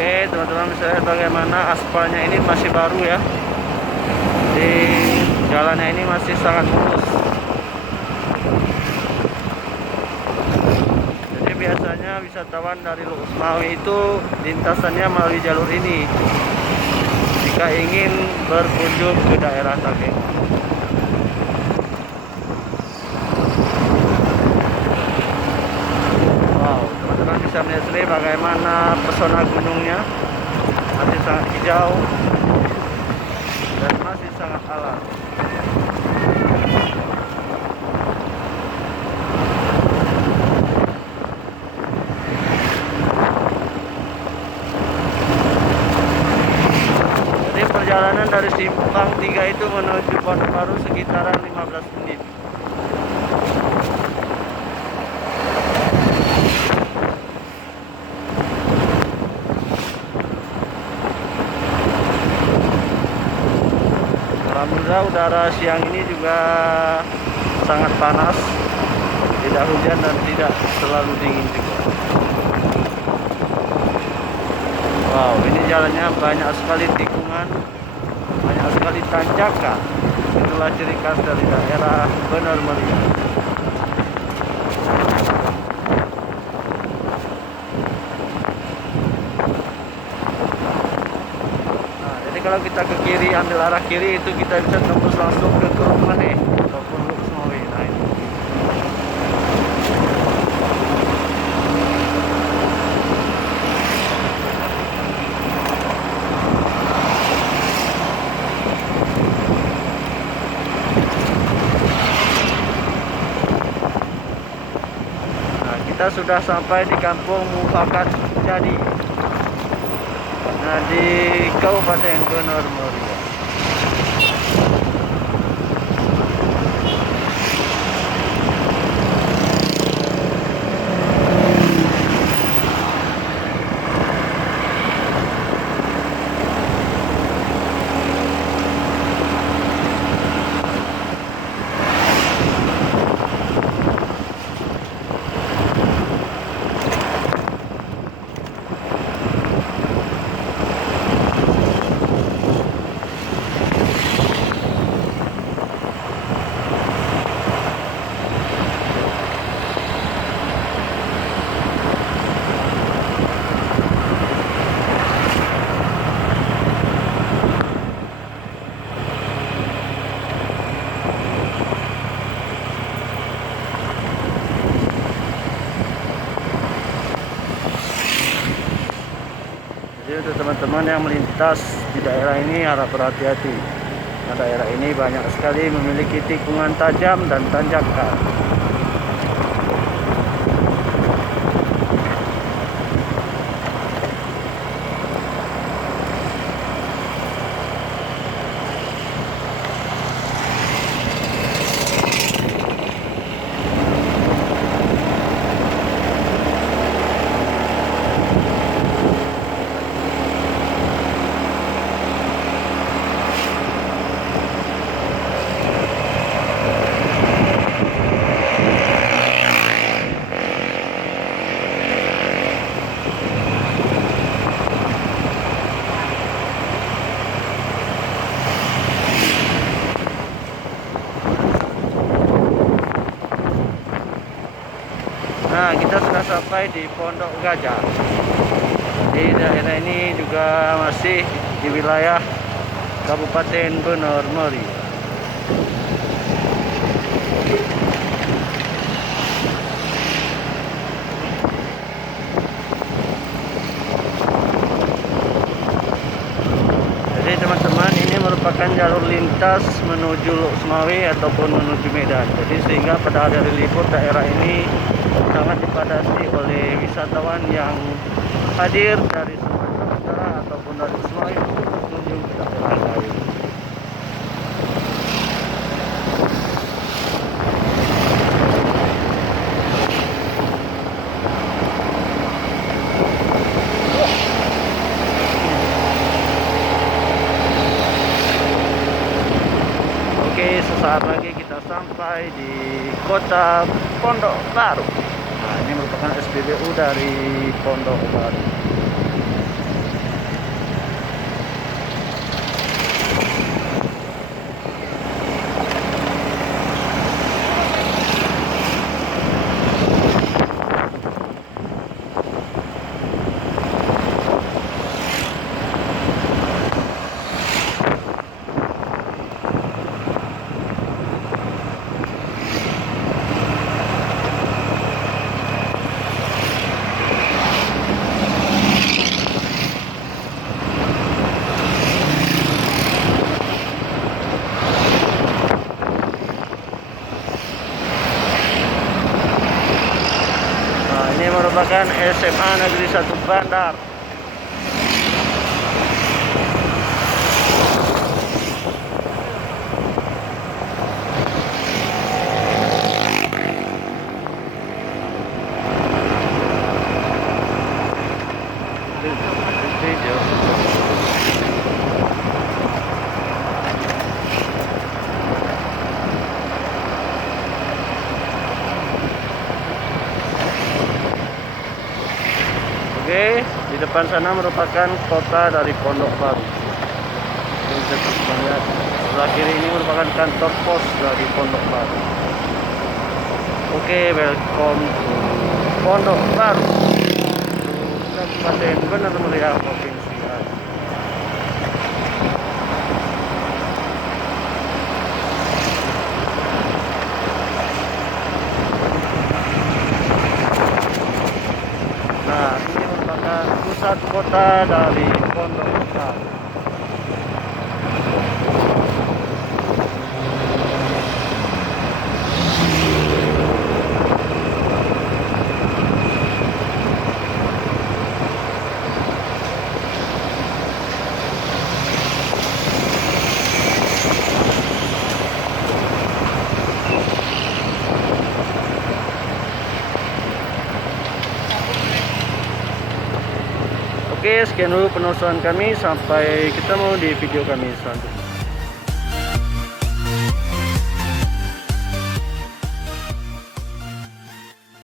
Oke teman-teman, bisa lihat bagaimana aspalnya ini masih baru ya. Di jalannya ini masih sangat mulus. Jadi biasanya wisatawan dari Lu'u Semawi itu lintasannya melalui jalur ini jika ingin berkunjung ke daerah Takengon. Wow, teman-teman bisa melihat sendiri bagaimana pesona gunungnya masih sangat hijau dan masih sangat alam. Jadi perjalanan dari Simpang 3 itu menuju Pondok Baru sekitaran 15 menit. Alhamdulillah udara siang ini juga sangat panas, tidak hujan dan tidak terlalu dingin juga. Wow, ini jalannya banyak sekali tikungan, banyak sekali tanjakan. Itulah ciri khas dari daerah Bener Meriah. Kalau kita ke kiri, ambil arah kiri, itu kita bisa tembus langsung ke Curug Maneh ataupun Lu'u Semawi. Nah, ini. Nah, kita sudah sampai di Kampung Mufakat Jadi. Nah, di Kabupaten Bener Meriah. Jadi untuk teman-teman yang melintas di daerah ini harap berhati-hati. Nah, daerah ini banyak sekali memiliki tikungan tajam dan tanjakan. Nah, kita sudah sampai di Pondok Gajah. Di daerah ini juga masih di wilayah Kabupaten Bener Meriah. Jadi teman-teman, ini merupakan jalur lintas menuju Lu'u Semawi ataupun menuju Medan. Jadi sehingga pada hari libur daerah ini sangat dipadati oleh wisatawan yang hadir dari Sumatera Utara ataupun dari Lu'u Semawi untuk berkunjung ke daerah lain. Oke, sesaat lagi kita sampai di kota Pondok Baru. Nah, ini merupakan SPBU dari Pondok Baru. merupakan SMA Negeri 1 Bandar. Oke, di depan sana merupakan kota dari Pondok Baru. Sebelah kiri ini merupakan kantor pos dari Pondok Baru. Oke, welcome to Pondok Baru, Kabupaten Benar Meriah, Provinsi Aceh. Nah, ini merupakan pusat kota dari Pondok Baru. Oke, sekian dulu penelusuran kami. Sampai ketemu di video kami selanjutnya.